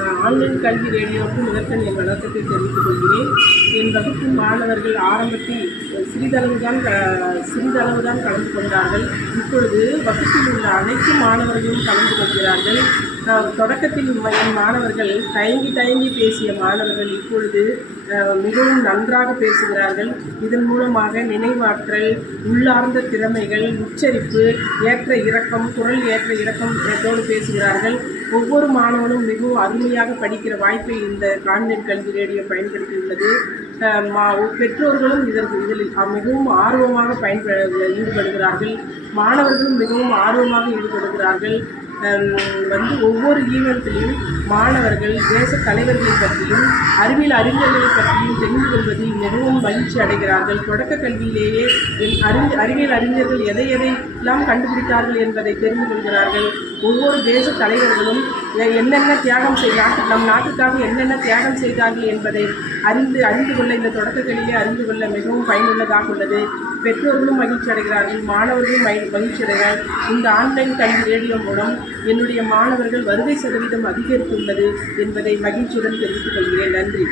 Online கல்வி ரேடியோவுக்கு முதற்கண் என் வணக்கத்தை தெரிவித்துக் கொள்கிறேன். என் மாணவர்கள் ஆரம்பத்தில் சிறிதளவு தான் சிறிதளவு தான் கலந்து கொண்டார்கள். இப்பொழுது வகுப்பில் உள்ள அனைத்து மாணவர்களும் கலந்து கொள்கிறார்கள். தொடக்கத்தில் மாணவர்கள் தயங்கி தயங்கி பேசிய மாணவர்கள் இப்பொழுது மிகவும் நன்றாக பேசுகிறார்கள். இதன் மூலமாக நினைவாற்றல் உள்ளார்ந்த திறமைகள் உச்சரிப்பு ஏற்ற இறக்கம் குரல் ஏற்ற இறக்கம் ஏற்றோடு பேசுகிறார்கள். ஒவ்வொரு மாணவனும் மிகவும் அருமையாக படிக்கிற வாய்ப்பை இந்த கான்வென்ட் கல்வி ரேடியோ பயன்படுத்தியுள்ளது. மா- பெற்றோர்களும் இதற்கு இதில் மிகவும் ஆர்வமாக பயன்பட ஈடுபடுகிறார்கள். மாணவர்களும் மிகவும் ஆர்வமாக ஈடுபடுகிறார்கள். வந்து ஒவ்வொரு ஈவெண்ட்லையும் மாணவர்கள் தேச தலைவர்களை பற்றியும் அறிவியல் அறிஞர்களை பற்றியும் தெரிந்து கொள்வதில் மிகவும் மகிழ்ச்சி அடைகிறார்கள். தொடக்க கல்வியிலேயே என் அறிஞ அறிவியல் அறிஞர்கள் எதை எதை எல்லாம் கண்டுபிடித்தார்கள் என்பதை தெரிந்து கொள்கிறார்கள். ஒவ்வொரு தேச தலைவர்களும் என்னென்ன தியாகம் செய் நாட்டு நம் நாட்டுக்காக என்னென்ன தியாகம் செய்தார்கள் என்பதை அறிந்து அறிந்து கொள்ள இந்த தொடக்கங்களிலே அறிந்து கொள்ள மிகவும் பயனுள்ளதாக உள்ளது. பெற்றோர்களும் மகிழ்ச்சி அடைகிறார்கள் மாணவர்களும் மகிழ்ச்சி அடைகிறார்கள். இந்த ஆன்லைன் கல்வி ரேடியோ மூலம் என்னுடைய மாணவர்கள் வருகை சதவீதம் அதிகரித்துள்ளது என்பதை மகிழ்ச்சியுடன் தெரிவித்துக் கொள்கிறேன். நன்றி.